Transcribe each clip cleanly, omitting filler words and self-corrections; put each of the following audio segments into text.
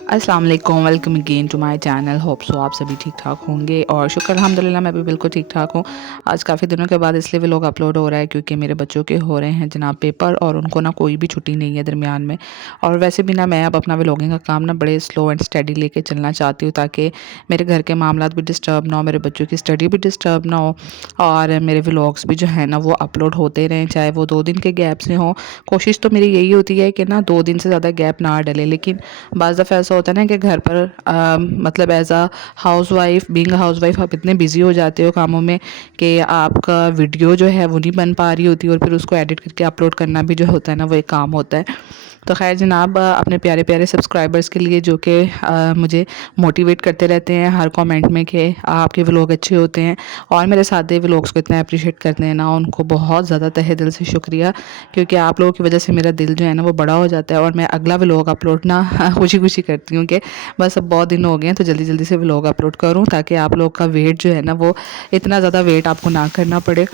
अस्सलाम वालेकुम, welcome again to my channel. Hope so आप सभी ठीक ठाक होंगे और शुक्र अल्हम्दुलिल्लाह मैं भी बिल्कुल ठीक ठाक हूँ। आज काफ़ी दिनों के बाद इसलिए व्लॉग अपलोड हो रहा है क्योंकि मेरे बच्चों के हो रहे हैं जनाब पेपर और उनको ना कोई भी छुट्टी नहीं है दरमियान में। और वैसे भी ना मैं अब अपना व्लॉगिंग का काम ना बड़े स्लो एंड स्टडी लेके चलना चाहती हूँ ताकि मेरे घर के मामलात भी डिस्टर्ब ना हो, मेरे बच्चों की स्टडी भी डिस्टर्ब ना हो और मेरे व्लॉग्स भी जो है ना वो अपलोड होते रहें, चाहे वो 2 दिन के गैप से हों। कोशिश तो मेरी यही होती है कि ना 2 दिन से ज़्यादा गैप ना डले, लेकिन बाज़ दफ़ा ऐसा होता है ना कि घर पर मतलब as a housewife, being housewife आप इतने बिजी हो जाते हो कामों में कि आपका वीडियो जो है वो नहीं बन पा रही होती और फिर उसको एडिट करके अपलोड करना भी जो होता है ना वो एक काम होता है। तो खैर जनाब, अपने प्यारे प्यारे सब्सक्राइबर्स के लिए जो कि मुझे मोटिवेट करते रहते हैं हर कमेंट में कि आपके व्लॉग अच्छे होते हैं और मेरे सादे व्लॉग्स को इतना अप्रिशिएट करते हैं ना, उनको बहुत ज़्यादा तहे दिल से शुक्रिया। क्योंकि आप लोगों की वजह से मेरा दिल जो है ना वो बड़ा हो जाता है और मैं अगला व्लॉग अपलोड ना खुशी खुशी करती हूँ कि बस अब बहुत दिन हो गए हैं तो जल्दी जल्दी से व्लॉग अपलोड करूँ ताकि आप लोग का वेट जो है ना वो इतना ज़्यादा वेट आपको ना करना पड़े।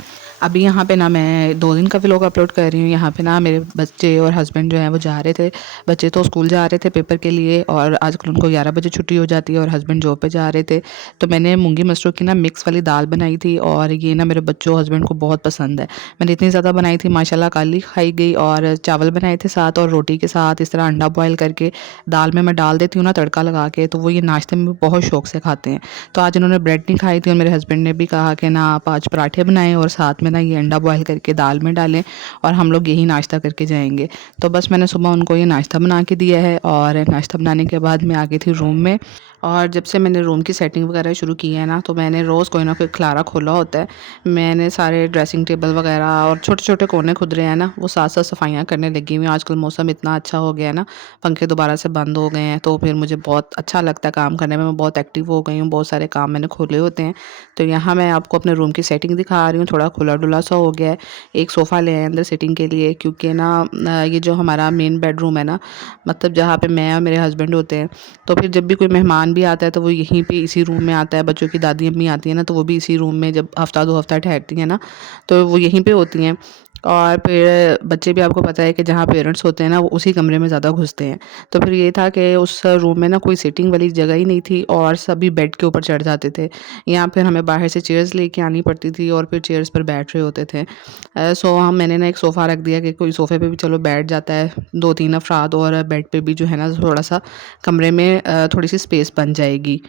अभी यहाँ पे ना मैं 2 दिन का व्लॉग अपलोड कर रही हूँ। यहाँ पे ना मेरे बच्चे और हस्बैंड जो हैं वो जा रहे थे। बच्चे तो स्कूल जा रहे थे पेपर के लिए और आजकल उनको 11 बजे छुट्टी हो जाती है और हस्बैंड जॉब पे जा रहे थे। तो मैंने मूंगी मसरूर की ना मिक्स वाली दाल बनाई थी और ये ना मेरे बच्चों हस्बैंड को बहुत पसंद है। मैंने इतनी ज़्यादा बनाई थी माशाल्लाह, काली खाई गई। और चावल बनाए थे साथ और रोटी के साथ इस तरह अंडा बॉयल करके दाल में मैं डाल देती हूँ ना तड़का लगा के, तो वो ये नाश्ते में बहुत शौक से खाते हैं। तो आज उन्होंने ब्रेड नहीं खाई थी और मेरे हस्बैंड ने भी कहा कि ना आप आज पराठे बनाएं और साथ में ना ये अंडा बॉयल करके दाल में डालें और हम लोग यही नाश्ता करके जाएंगे। तो बस मैंने सुबह उनको ये नाश्ता बना के दिया है और नाश्ता बनाने के बाद मैं आ गई थी रूम में। और जब से मैंने रूम की सेटिंग वगैरह शुरू की है ना तो मैंने रोज़ कोई ना कोई खलारा खोला होता है। मैंने सारे ड्रेसिंग टेबल वगैरह और छोटे छोटे कोने खुद रहे हैं ना वो साथ साथ सफाइयाँ करने लगी हुई हैं। आजकल मौसम इतना अच्छा हो गया है ना, पंखे दोबारा से बंद हो गए हैं तो फिर मुझे बहुत अच्छा लगता है काम करने में। मैं बहुत एक्टिव हो गई हूँ, बहुत सारे काम मैंने खोले होते हैं। तो यहाँ मैं आपको अपने रूम की सेटिंग दिखा रही हूँ। थोड़ा खुला डुला सा हो गया है। एक सोफ़ा ले आए अंदर सिटिंग के लिए क्योंकि ना ये जो हमारा मेन बेडरूम है ना, मतलब जहाँ पे मैं और मेरे हस्बैंड होते हैं, तो फिर जब भी कोई मेहमान भी आता है तो वो यहीं पे इसी रूम में आता है। बच्चों की दादी अम्मी आती है ना तो वो भी इसी रूम में जब हफ्ता 2 हफ्ता ठहरती हैं ना तो वो यहीं पे होती हैं। और फिर बच्चे भी आपको पता है कि जहाँ पेरेंट्स होते हैं ना वो उसी कमरे में ज़्यादा घुसते हैं। तो फिर ये था कि उस रूम में ना कोई सीटिंग वाली जगह ही नहीं थी और सभी बेड के ऊपर चढ़ जाते थे। या फिर हमें बाहर से चेयर्स लेके आनी पड़ती थी और फिर चेयर्स पर बैठ रहे होते थे। सो हम मैंने ना एक सोफ़ा रख दिया कि कोई सोफ़े पे भी चलो बैठ जाता है 2-3 अफराद और बेड पे भी जो है ना थोड़ा-सा कमरे में थोड़ी-सी स्पेस बन जाएगी।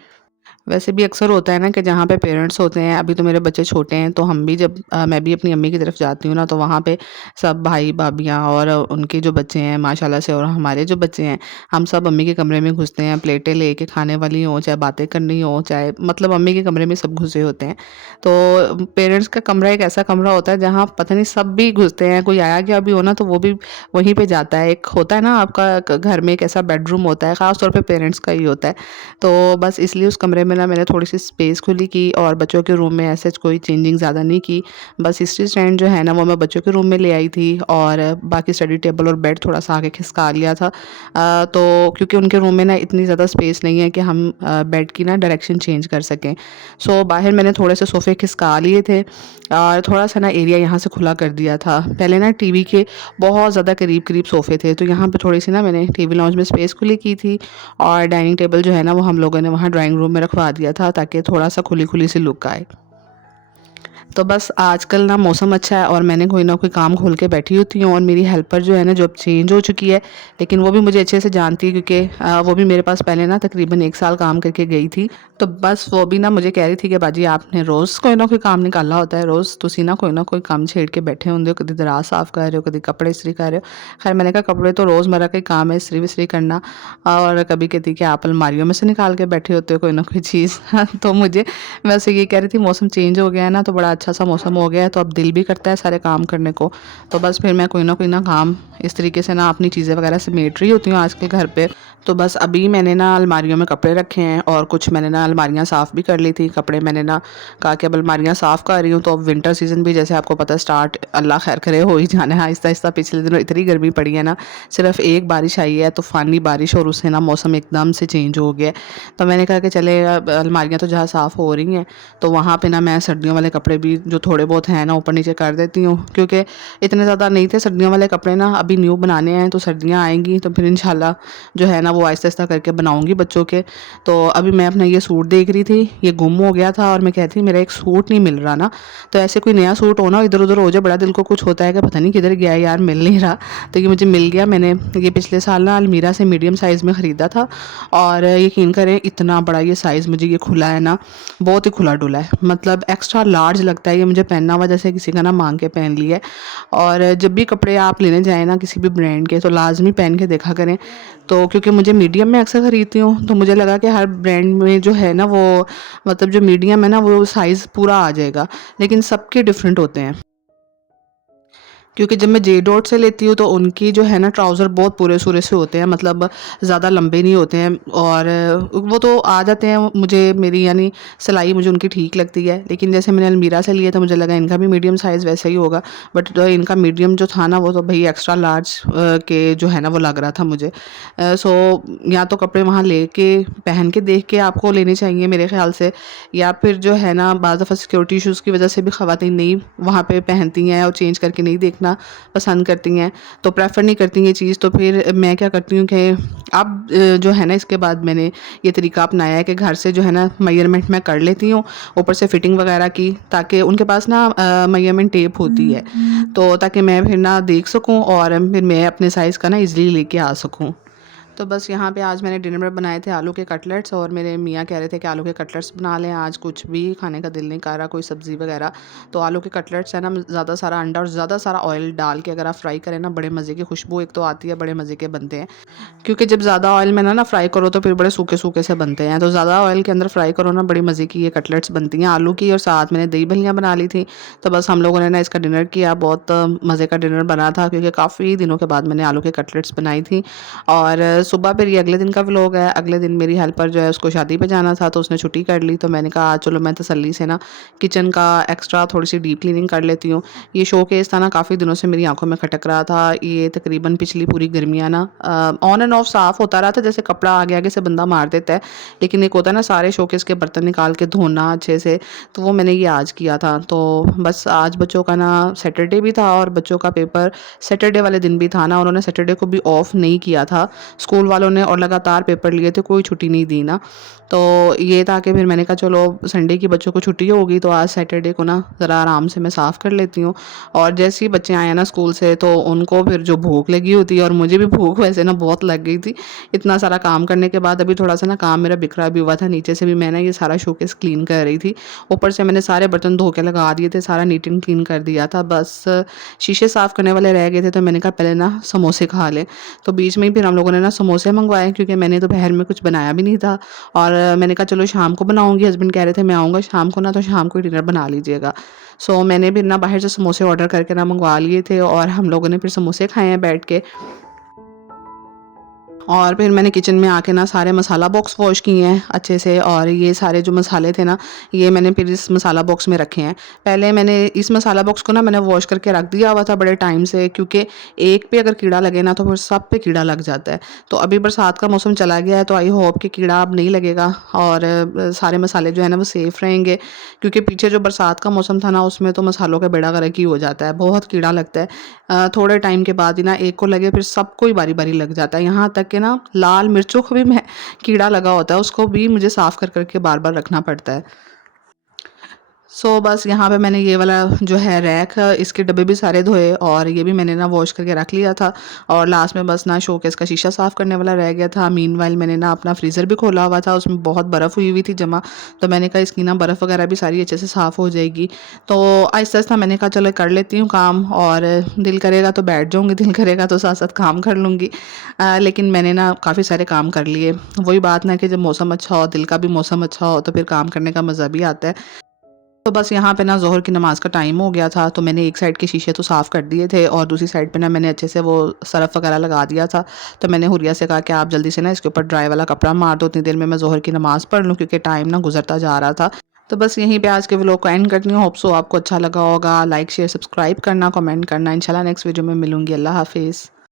वैसे भी अक्सर होता है ना कि जहाँ पे पेरेंट्स होते हैं, अभी तो मेरे बच्चे छोटे हैं तो हम भी जब मैं भी अपनी अम्मी की तरफ जाती हूँ ना तो वहाँ पे सब भाई भाभियाँ और उनके जो बच्चे हैं माशाल्लाह से और हमारे जो बच्चे हैं, हम सब अम्मी के कमरे में घुसते हैं। प्लेटें लेके खाने वाली हों, चाहे बातें करनी हो, चाहे मतलब अम्मी के कमरे में सब घुसे होते हैं। तो पेरेंट्स का कमरा एक ऐसा कमरा होता है जहाँ पता नहीं सब भी घुसते हैं। कोई आया गया भी हो ना तो वो भी वहीं पे जाता है। एक होता है ना आपका घर में एक ऐसा बेडरूम होता है, ख़ास तौर पे पेरेंट्स का ही होता है। तो बस इसलिए उस कमरे में ना मैंने थोड़ी-सी स्पेस खुली की और बच्चों के रूम में ऐसे कोई चेंजिंग ज़्यादा नहीं की। बस हिस्ट्री स्टैंड जो है ना वो मैं बच्चों के रूम में ले आई थी और बाकी स्टडी टेबल और बेड थोड़ा-सा आगे खिसका लिया था। तो क्योंकि उनके रूम में ना इतनी ज़्यादा स्पेस नहीं है कि हम बेड की ना डायरेक्शन चेंज कर सकें। सो बाहर मैंने थोड़े से सोफ़े खिसका लिए थे और थोड़ा-सा ना एरिया यहाँ से खुला कर दिया था। पहले ना टीवी के बहुत ज़्यादा करीब-करीब सोफ़े थे तो यहाँ पे थोड़ी-सी ना मैंने टीवी लाउंज में स्पेस खुली की थी और डाइनिंग टेबल जो है ना वो हम लोगों ने वहाँ ड्राइंग रूम में रखवा दिया था ताकि थोड़ा-सा खुली-खुली सी लुक आए। तो बस आजकल ना मौसम अच्छा है और मैंने कोई ना कोई काम खोल के बैठी होती हूँ और मेरी हेल्पर जो है ना जॉब चेंज हो चुकी है, लेकिन वो भी मुझे अच्छे से जानती है क्योंकि वो भी मेरे पास पहले ना तकरीबन 1 साल काम करके गई थी। तो बस वो भी ना मुझे कह रही थी कि बाजी आपने रोज़ कोई ना कोई काम निकाला होता है, रोज़ तुसी ना कोई काम छेड़ के बैठे होंदे हो, कभी दराज साफ़ कर रहे हो, कभी कपड़े इस्त्री कर रहे हो। खैर मैंने कहा कपड़े तो रोज़मर्रा का ही काम है इस्त्री-विस्त्री करना और कभी कहती कि आप अलमारियों में से निकाल के बैठे होते हो कोई ना कोई चीज़। तो मुझे वैसे ये कह रही थी मौसम चेंज हो गया है ना तो बड़ा अच्छा सा मौसम हो गया है तो अब दिल भी करता है सारे काम करने को। तो बस फिर मैं कोई ना काम इस तरीके से ना अपनी चीज़ें वगैरह समेट रही होती हूँ आजकल घर पे। तो बस अभी मैंने ना अलमारियों में कपड़े रखे हैं और कुछ मैंने ना अलमारियाँ साफ़ भी कर ली थी। कपड़े मैंने ना कहा कि अब अलमारियाँ साफ़ कर रही हूँ तो अब विंटर सीज़न भी जैसे आपको पता है स्टार्ट अल्लाह खैर करे हो ही जाना है आहिस्ता-आहिस्ता। पिछले दिनों इतनी गर्मी पड़ी है ना, सिर्फ़ एक बारिश आई है तूफ़ानी बारिश और उससे ना मौसम एकदम से चेंज हो गया है। तो मैंने कहा कि चले अब अलमारियाँ तो जहाँ साफ़ हो रही हैं तो वहाँ पे ना मैं सर्दियों वाले कपड़े भी जो थोड़े बहुत हैं ना ऊपर नीचे कर देती हूँ क्योंकि इतने ज़्यादा नहीं थे सर्दियों वाले कपड़े ना, अभी न्यू बनाने हैं तो सर्दियाँ आएंगी तो फिर इंशाल्लाह जो है ना वो आहिस्ता-आहिस्ता करके बनाऊँगी बच्चों के। तो अभी मैं अपना ये सूट देख रही थी, ये गुम हो गया था और मैं कहती मेरा एक सूट नहीं मिल रहा ना। तो ऐसे कोई नया सूट हो ना इधर-उधर हो जाए, बड़ा दिल को कुछ होता है कि पता नहीं किधर गया यार, मिल नहीं रहा। तो ये मुझे मिल गया। मैंने ये पिछले साल ना अलमीरा से मीडियम साइज़ में ख़रीदा था और यकीन करें इतना बड़ा ये साइज़ मुझे ये खुला है ना, बहुत ही खुला-डुला है। मतलब एक्स्ट्रा लार्ज लगता है ये मुझे पहनना हुआ, जैसे किसी का ना माँग के पहन लिया है। और जब भी कपड़े आप लेने जाएँ ना किसी भी ब्रांड के, तो लाज़मी पहन के देखा करें। तो क्योंकि मुझे मीडियम में अक्सर ख़रीदती हूँ, तो मुझे लगा कि हर ब्रांड में जो है ना वो मतलब जो मीडियम है ना वो साइज़ पूरा आ जाएगा, लेकिन सबके डिफरेंट होते हैं। क्योंकि जब मैं जे डॉट से लेती हूँ तो उनकी जो है ना ट्राउज़र बहुत पूरे-सूरे से होते हैं, मतलब ज़्यादा लंबे नहीं होते हैं और वो तो आ जाते हैं मुझे, मेरी यानी सिलाई मुझे उनकी ठीक लगती है। लेकिन जैसे मैंने अलमीरा से लिए तो मुझे लगा इनका भी मीडियम साइज़ वैसा ही होगा, बट इनका मीडियम जो था ना वो तो भई एक्स्ट्रा लार्ज के जो है ना वो लग रहा था मुझे। सो या तो कपड़े वहाँ लेके पहन के देख के आपको लेने चाहिए मेरे ख़्याल से, या फिर जो है ना बाज़ दफ़ा सिक्योरिटी इश्यूज़ की वज़ह से भी ख़वातीन नहीं वहाँ पे पहनती हैं और चेंज करके नहीं देखना पसंद करती हैं, तो प्रेफर नहीं करती ये चीज़। तो फिर मैं क्या करती हूँ कि अब जो है ना इसके बाद मैंने ये तरीका अपनाया है कि घर से जो है ना मेजरमेंट मैं कर लेती हूँ, ऊपर से फिटिंग वगैरह की, ताकि उनके पास ना मेजरमेंट टेप होती है, तो ताकि मैं फिर ना देख सकूँ और फिर मैं अपने साइज़ का ना ईज़िली लेके आ सकूँ। तो बस यहाँ पे आज मैंने डिनर में बनाए थे आलू के कटलेट्स और मेरे मियाँ कह रहे थे कि आलू के कटलेट्स बना लें, आज कुछ भी खाने का दिल नहीं कर रहा, कोई सब्ज़ी वगैरह। तो आलू के कटलेट्स है ना ज़्यादा सारा अंडा और ज़्यादा सारा ऑयल डाल के अगर आप फ्राई करें ना, बड़े मज़े की खुशबू एक तो आती है, बड़े मज़े के बनते हैं। क्योंकि जब ज़्यादा ऑयल में ना फ्राई करो तो फिर बड़े सूखे-सूखे से बनते हैं, तो ज़्यादा ऑयल के अंदर फ्राई करो ना, बड़ी मज़े की ये कटलेट्स बनती हैं आलू की। और साथ मैंने दही बल्लियाँ बना ली थी। तो बस हम लोगों ने ना इसका डिनर किया, बहुत मज़े का डिनर बना था क्योंकि काफ़ी दिनों के बाद मैंने आलू के कटलेट्स बनाई थी। और सुबह फिर ये अगले दिन का व्लॉग है। अगले दिन मेरी हेल्पर जो है उसको शादी पे जाना था, तो उसने छुट्टी कर ली, तो मैंने कहा आज चलो मैं तसल्ली से ना किचन का एक्स्ट्रा थोड़ी-सी डीप क्लीनिंग कर लेती हूँ। ये शोकेस था ना काफ़ी दिनों से मेरी आँखों में खटक रहा था। ये तकरीबन पिछली पूरी गर्मियाँ ना ऑन एंड ऑफ साफ़ होता रहा था, जैसे कपड़ा आगे-आगे से बंदा मार देता है। लेकिन एक होता है ना सारे शोकेस के बर्तन निकाल के धोना अच्छे से, तो वो मैंने ये आज किया था। तो बस आज बच्चों का ना सैटरडे भी था और बच्चों का पेपर सैटरडे वाले दिन भी था ना, उन्होंने सैटरडे को भी ऑफ नहीं किया था स्कूल वालों ने, और लगातार पेपर लिए थे, कोई छुट्टी नहीं दी ना। तो ये था कि फिर मैंने कहा चलो संडे की बच्चों को छुट्टी होगी तो आज सैटरडे को ना ज़रा आराम से मैं साफ़ कर लेती हूँ। और जैसे ही बच्चे आए ना स्कूल से तो उनको फिर जो भूख लगी होती है, और मुझे भी भूख वैसे ना बहुत लग गई थी इतना सारा काम करने के बाद। अभी थोड़ा सा ना काम मेरा बिखरा भी हुआ था, नीचे से भी मैं ना ये सारा शोकेस क्लीन कर रही थी, ऊपर से मैंने सारे बर्तन धो के लगा दिए थे, सारा नीट एंड क्लीन कर दिया था। बस शीशे साफ़ करने वाले रह गए थे, तो मैंने कहा पहले ना समोसे खा लें। तो बीच में ही फिर हम लोगों ने ना समोसे मंगवाए क्योंकि मैंने दोपहर में कुछ बनाया भी नहीं था। और मैंने कहा चलो शाम को बनाऊँगी, हस्बैंड कह रहे थे मैं आऊँगा शाम को ना, तो शाम को ही डिनर बना लीजिएगा। सो मैंने भी ना बाहर से समोसे ऑर्डर करके ना मंगवा लिए थे और हम लोगों ने फिर समोसे खाए हैं बैठ के। और फिर मैंने किचन में आके ना सारे मसाला बॉक्स वॉश किए हैं अच्छे से, और ये सारे जो मसाले थे ना ये मैंने फिर इस मसाला बॉक्स में रखे हैं। पहले मैंने इस मसाला बॉक्स को ना मैंने वॉश करके रख दिया हुआ था बड़े टाइम से, क्योंकि एक पे अगर कीड़ा लगे ना तो फिर सब पे कीड़ा लग जाता है। तो अभी बरसात का मौसम चला गया है तो आई होप कि कीड़ा अब नहीं लगेगा और सारे मसाले जो है ना वो सेफ़ रहेंगे, क्योंकि पीछे जो बरसात का मौसम था ना उसमें तो मसालों का बेड़ा गर्क ही हो जाता है, बहुत कीड़ा लगता है। थोड़े टाइम के बाद ही ना एक को लगे फिर सबको ही बारी-बारी लग जाता है। यहाँ तक कि ना लाल मिर्चों को भी मैं कीड़ा लगा होता है, उसको भी मुझे साफ़ कर के बार-बार रखना पड़ता है। बस यहाँ पे मैंने ये वाला जो है रैक है, इसके डब्बे भी सारे धोए और ये भी मैंने ना वॉश करके रख लिया था। और लास्ट में बस ना शोकेस का शीशा साफ़ करने वाला रह गया था। मीनवाइल मैंने ना अपना फ्रीज़र भी खोला हुआ था, उसमें बहुत बर्फ़ हुई हुई थी जमा, तो मैंने कहा इसकी ना बर्फ़ वगैरह भी सारी अच्छे से साफ़ हो जाएगी। तो आहिस्ता-आहिस्ता मैंने कहा चलो कर लेती हूँ काम, और दिल करेगा तो बैठ जाऊँगी, दिल करेगा तो साथ-साथ काम कर लूँगी। लेकिन मैंने ना काफ़ी सारे काम कर लिए। वही बात ना कि जब मौसम अच्छा हो, दिल का भी मौसम अच्छा हो, तो फिर काम करने का मज़ा भी आता है। तो बस यहाँ पे ना ज़ोहर की नमाज़ का टाइम हो गया था, तो मैंने एक साइड के शीशे तो साफ़ कर दिए थे और दूसरी साइड पे ना मैंने अच्छे से वो सरफ़ वगैरह लगा दिया था। तो मैंने हुरिया से कहा कि आप जल्दी से ना इसके ऊपर ड्राई वाला कपड़ा मार दो, उतनी देर में मैं ज़ोहर की नमाज़ पढ़ लूँ, क्योंकि टाइम ना गुज़रता जा रहा था। तो बस यहीं पे आज के व्लॉग को एंड करती हूँ। होप सो आपको अच्छा लगा होगा। लाइक, शेयर, सब्सक्राइब करना, कमेंट करना। इंशाल्लाह नेक्स्ट वीडियो में मिलूँगी। अल्लाह हाफ़िज़।